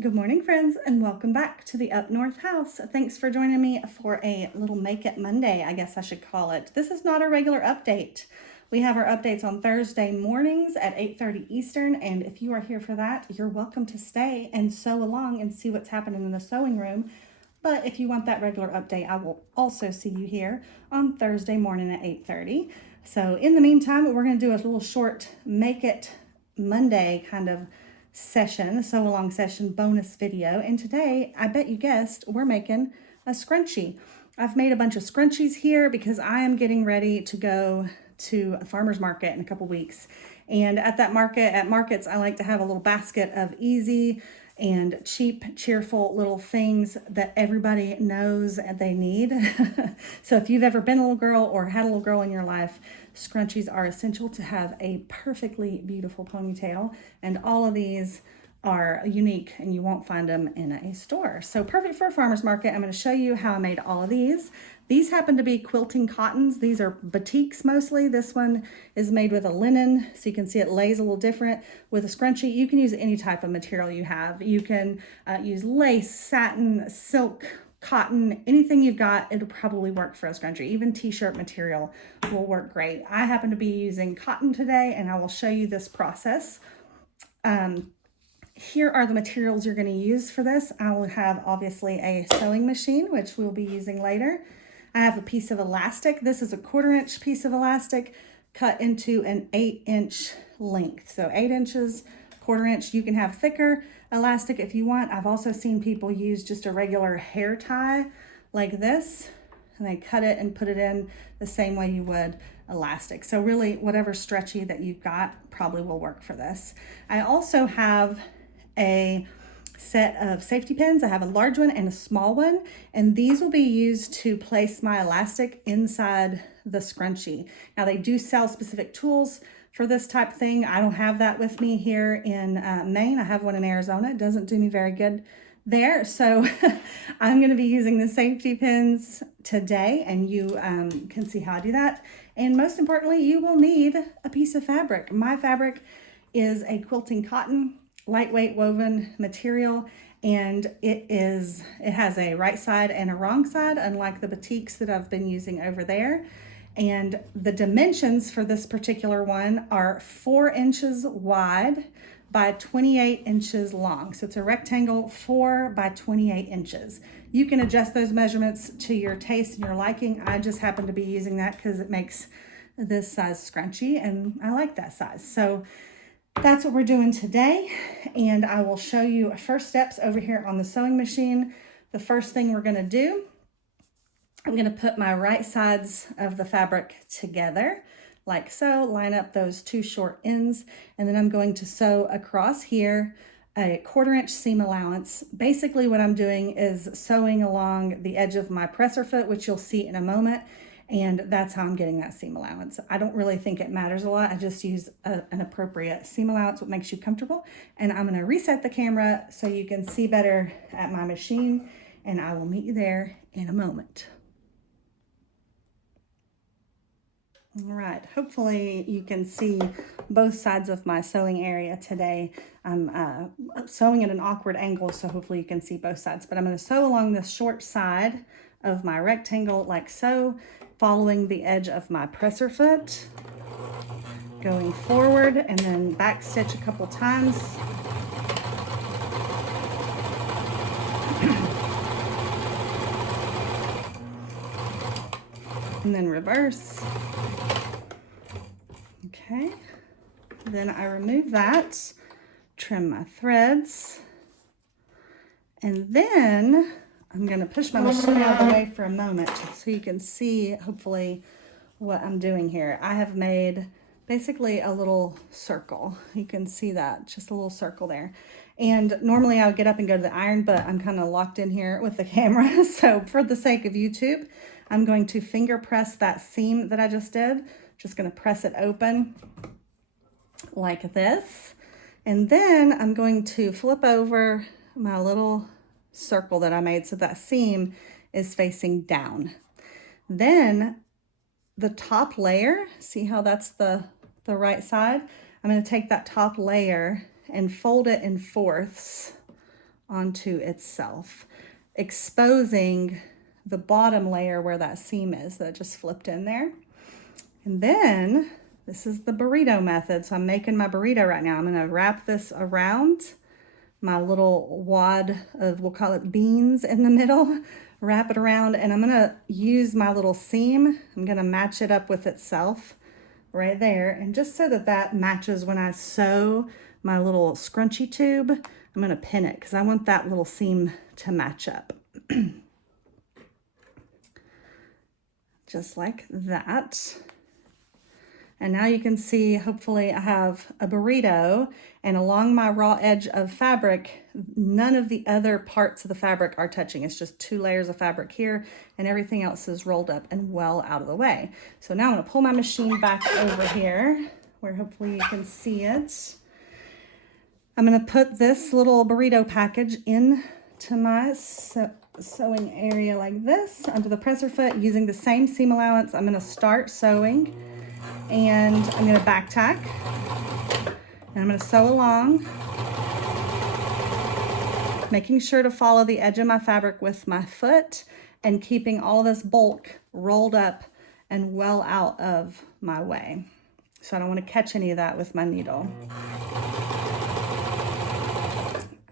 Good morning, friends, and welcome back to the Up North house. Thanks for joining me for a little Make It Monday, I guess I should call it. This is not a regular update. We have our updates on Thursday mornings at 8:30 Eastern, and if you are here for that, you're welcome to stay and sew along and see what's happening in the sewing room. But if you want that regular update, I will also see you here on Thursday morning at 8:30. So in the meantime, we're going to do a little short Make It Monday kind of session, sew along session bonus video. And today, I bet you guessed, we're making a scrunchie. I've made a bunch of scrunchies here because I am getting ready to go to a farmer's market in a couple weeks. And at that market, at markets, I like to have a little basket of easy and cheap, cheerful little things that everybody knows they need. So if you've ever been a little girl or had a little girl in your life, scrunchies are essential to have a perfectly beautiful ponytail. And all of these are unique and you won't find them in a store. So perfect for a farmer's market. I'm going to show you how I made all of these. These happen to be quilting cottons. These are batiks mostly. This one is made with a linen, so you can see it lays a little different. With a scrunchie, you can use any type of material you have. You can use lace, satin, silk, cotton, anything you've got, it'll probably work for a scrunchie. Even t-shirt material will work great. I happen to be using cotton today, and I will show you this process. Here are the materials you're going to use for this. I will have obviously a sewing machine, which we'll be using later. I have a piece of elastic. This is a 1/4 inch piece of elastic cut into an 8-inch length. So 8 inches, 1/4 inch. You can have thicker elastic if you want. I've also seen people use just a regular hair tie like this, and they cut it and put it in the same way you would elastic. So really whatever stretchy that you've got probably will work for this. I also have a set of safety pins. I have a large one and a small one, and these will be used to place my elastic inside the scrunchie. Now they do sell specific tools for this type thing. I don't have that with me here in Maine. I have one in Arizona. It doesn't do me very good there. So I'm going to be using the safety pins today, and you can see how I do that. And most importantly, you will need a piece of fabric. My fabric is a quilting cotton, lightweight woven material, and it has a right side and a wrong side, unlike the batiks that I've been using over there. And the dimensions for this particular one are 4 inches wide by 28 inches long. So it's a rectangle 4 by 28 inches. You can adjust those measurements to your taste and your liking. I just happen to be using that because it makes this size scrunchie, and I like that size. So that's what we're doing today, and I will show you first steps over here on the sewing machine. The first thing we're going to do, I'm going to put my right sides of the fabric together like so, line up those 2 short ends, and then I'm going to sew across here a 1/4 inch seam allowance. Basically what I'm doing is sewing along the edge of my presser foot, which you'll see in a moment. And that's how I'm getting that seam allowance. I don't really think it matters a lot. I just use an appropriate seam allowance, what makes you comfortable. And I'm gonna reset the camera so you can see better at my machine, and I will meet you there in a moment. All right, hopefully you can see both sides of my sewing area today. I'm sewing at an awkward angle, so hopefully you can see both sides. But I'm gonna sew along the short side of my rectangle like so, following the edge of my presser foot, going forward, and then back stitch a couple times. And then reverse. Okay, then I remove that, trim my threads, and then I'm going to push my machine out of the way for a moment so you can see hopefully what I'm doing here. I have made basically a little circle. You can see that, just a little circle there. And normally I would get up and go to the iron, but I'm kind of locked in here with the camera. So for the sake of YouTube, I'm going to finger press that seam that I just did. Just going to press it open like this. And then I'm going to flip over my little circle that I made so that seam is facing down. Then the top layer, see how that's the right side? I'm going to take that top layer and fold it in fourths onto itself, exposing the bottom layer where that seam is that just flipped in there. And then this is the burrito method. So I'm making my burrito right now. I'm gonna wrap this around my little wad of, we'll call it beans in the middle, wrap it around, and I'm gonna use my little seam. I'm gonna match it up with itself right there. And just so that that matches when I sew my little scrunchie tube, I'm gonna pin it because I want that little seam to match up. Just like that. And now you can see, hopefully I have a burrito, and along my raw edge of fabric, none of the other parts of the fabric are touching. It's just 2 layers of fabric here, and everything else is rolled up and well out of the way. So now I'm gonna pull my machine back over here, where hopefully you can see it. I'm gonna put this little burrito package into my sewing area like this, under the presser foot, using the same seam allowance. I'm gonna start sewing. And I'm going to back tack, and I'm going to sew along, making sure to follow the edge of my fabric with my foot and keeping all this bulk rolled up and well out of my way. So I don't want to catch any of that with my needle.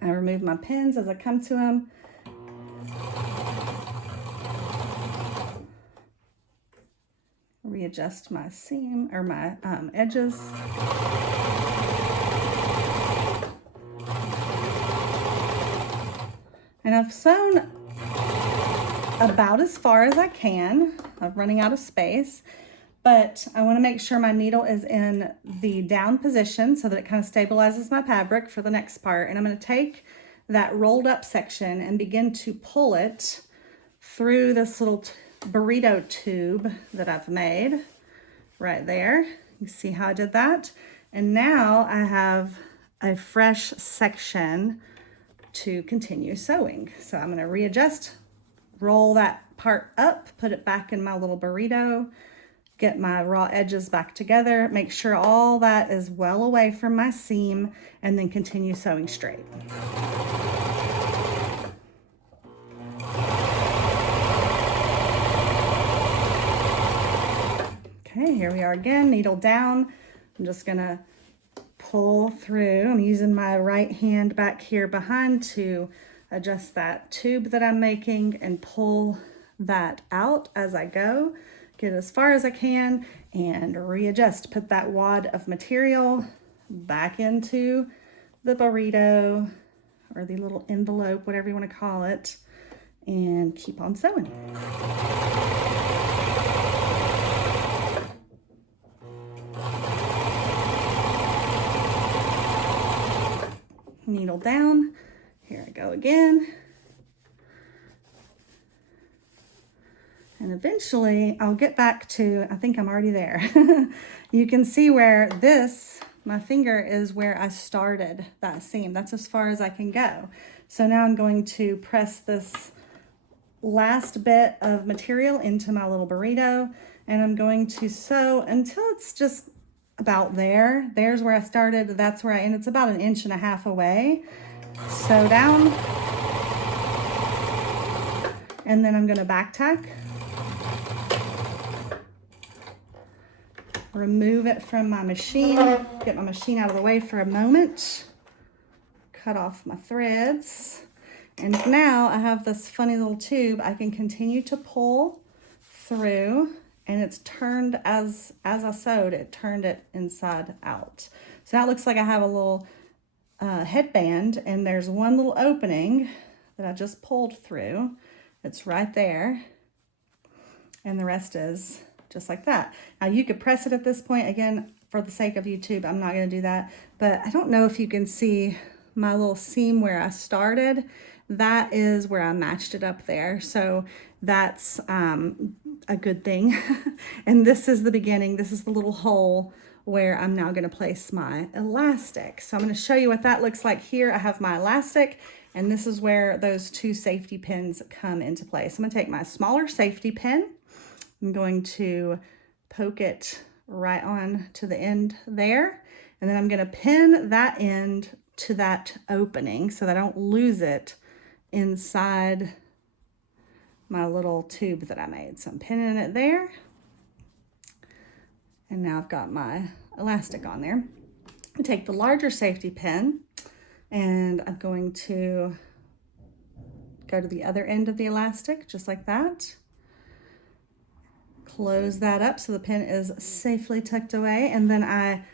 I remove my pins as I come to them. Readjust my seam or my edges. And I've sewn about as far as I can. I'm running out of space, but I want to make sure my needle is in the down position so that it kind of stabilizes my fabric for the next part. And I'm going to take that rolled up section and begin to pull it through this little burrito tube that I've made right there. You see how I did that? And now I have a fresh section to continue sewing. So I'm going to readjust, roll that part up, put it back in my little burrito, get my raw edges back together, make sure all that is well away from my seam, and then continue sewing straight. Okay, here we are again, needle down. I'm just gonna pull through. I'm using my right hand back here behind to adjust that tube that I'm making and pull that out as I go. Get as far as I can and readjust. Put that wad of material back into the burrito or the little envelope, whatever you want to call it, and keep on sewing. Needle down. Here I go again. And eventually I'll get back to, I think I'm already there. You can see where this, my finger is where I started that seam. That's as far as I can go. So now I'm going to press this last bit of material into my little burrito, and I'm going to sew until it's just about there. There's where I started, that's where I end. It's about 1.5 inches away. Sew down, and then I'm going to back tack, remove it from my machine, get my machine out of the way for a moment, cut off my threads, and now I have this funny little tube I can continue to pull through. And it's turned as I sewed, it turned it inside out. So now it looks like I have a little headband, and there's one little opening that I just pulled through. It's right there. And the rest is just like that. Now you could press it at this point. Again, for the sake of YouTube, I'm not gonna do that. But I don't know if you can see my little seam where I started. That is where I matched it up there. So that's a good thing. And this is the beginning. This is the little hole where I'm now going to place my elastic. So I'm going to show you what that looks like here. I have my elastic, and this is where those 2 safety pins come into place. I'm going to take my smaller safety pin. I'm going to poke it right on to the end there. And then I'm going to pin that end to that opening so that I don't lose it inside my little tube that I made. So I'm pinning it there. And now I've got my elastic on there. I take the larger safety pin and I'm going to go to the other end of the elastic, just like that. Close that up so the pin is safely tucked away. And then I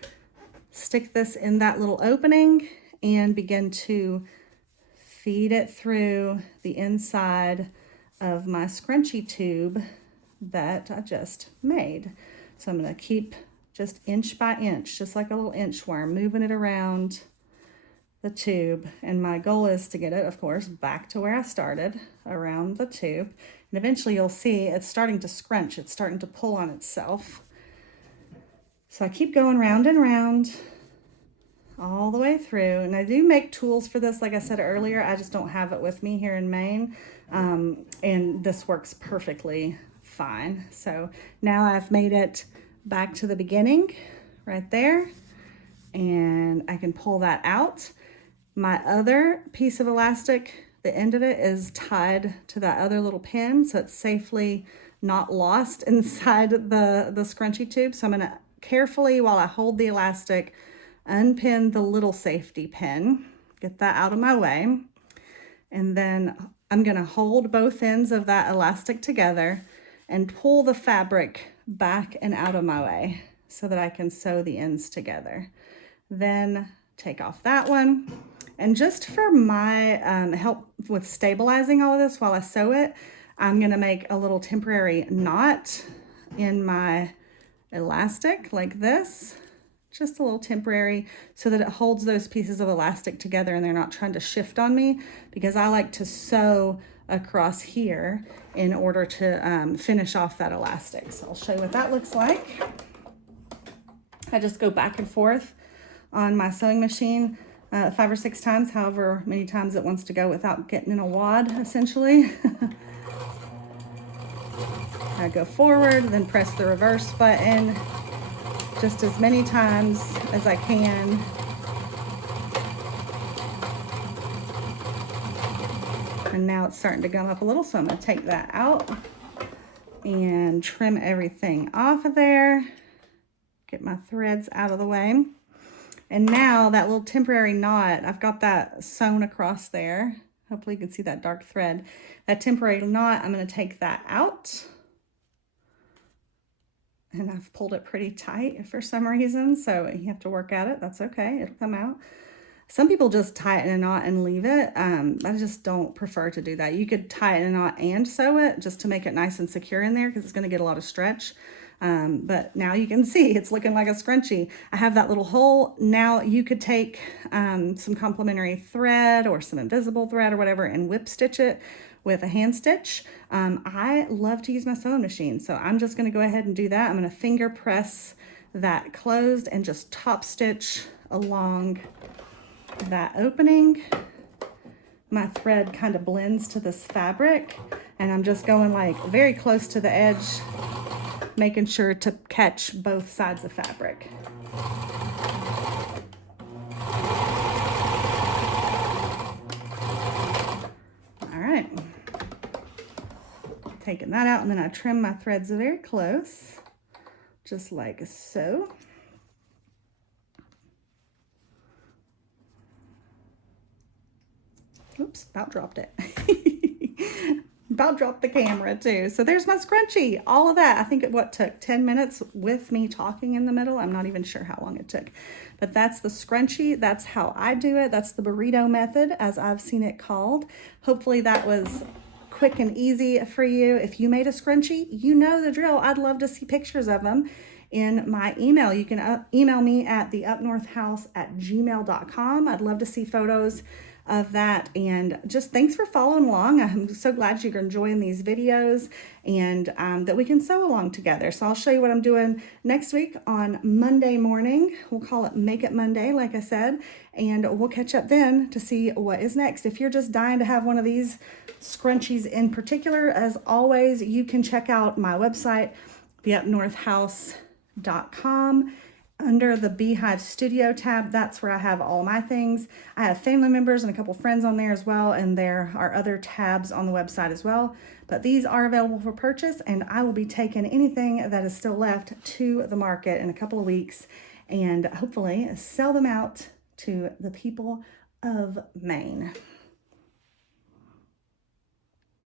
stick this in that little opening and begin to feed it through the inside of my scrunchie tube that I just made. So I'm going to keep just inch by inch, just like a little inchworm, moving it around the tube. And my goal is to get it, of course, back to where I started, around the tube. And eventually you'll see it's starting to scrunch. It's starting to pull on itself. So I keep going round and round all the way through. And I do make tools for this, like I said earlier. I just don't have it with me here in Maine. And this works perfectly fine. So now I've made it back to the beginning right there. And I can pull that out. My other piece of elastic, the end of it is tied to that other little pin, so it's safely not lost inside the scrunchie tube. So I'm going to carefully, while I hold the elastic, unpin the little safety pin, get that out of my way, and then I'm going to hold both ends of that elastic together and pull the fabric back and out of my way so that I can sew the ends together. Then take off that one. And just for my help with stabilizing all of this while I sew it, I'm going to make a little temporary knot in my elastic like this. Just a little temporary so that it holds those pieces of elastic together and they're not trying to shift on me, because I like to sew across here in order to finish off that elastic. So I'll show you what that looks like. I just go back and forth on my sewing machine 5 or 6 times, however many times it wants to go without getting in a wad, essentially. I go forward, then press the reverse button just as many times as I can. And now it's starting to gum up a little, so I'm going to take that out and trim everything off of there. Get my threads out of the way. And now that little temporary knot, I've got that sewn across there. Hopefully you can see that dark thread. That temporary knot, I'm going to take that out. And I've pulled it pretty tight for some reason, so you have to work at it. That's okay, it'll come out. Some people just tie it in a knot and leave it. I just don't prefer to do that. You could tie it in a knot and sew it just to make it nice and secure in there, because it's going to get a lot of stretch. But now you can see it's looking like a scrunchie. I have that little hole. Now you could take some complementary thread or some invisible thread or whatever and whip stitch it with a hand stitch. I love to use my sewing machine, so I'm just going to go ahead and do that. I'm going to finger press that closed and just top stitch along that opening. My thread kind of blends to this fabric, and I'm just going like very close to the edge, making sure to catch both sides of fabric. All right, taking that out, and then I trim my threads very close, just like so. Oops, about dropped it. About dropped the camera too. So there's my scrunchie. All of that, I think it took 10 minutes with me talking in the middle. I'm not even sure how long it took, but that's the scrunchie. That's how I do it. That's the burrito method, as I've seen it called. Hopefully that was quick and easy for you. If you made a scrunchie, you know the drill. I'd love to see pictures of them in my email. You can email me at theupnorthhouse@gmail.com. I'd love to see photos of that. And just thanks for following along. I'm so glad you're enjoying these videos, and that we can sew along together. So I'll show you what I'm doing next week on Monday morning. We'll call it Make It Monday, like I said, and we'll catch up then to see what is next. If you're just dying to have one of these scrunchies in particular, as always, you can check out my website, theupnorthhouse.com. under the Beehive Studio tab, that's where I have all my things. I have family members and a couple friends on there as well, and there are other tabs on the website as well. But these are available for purchase, and I will be taking anything that is still left to the market in a couple of weeks and hopefully sell them out to the people of Maine.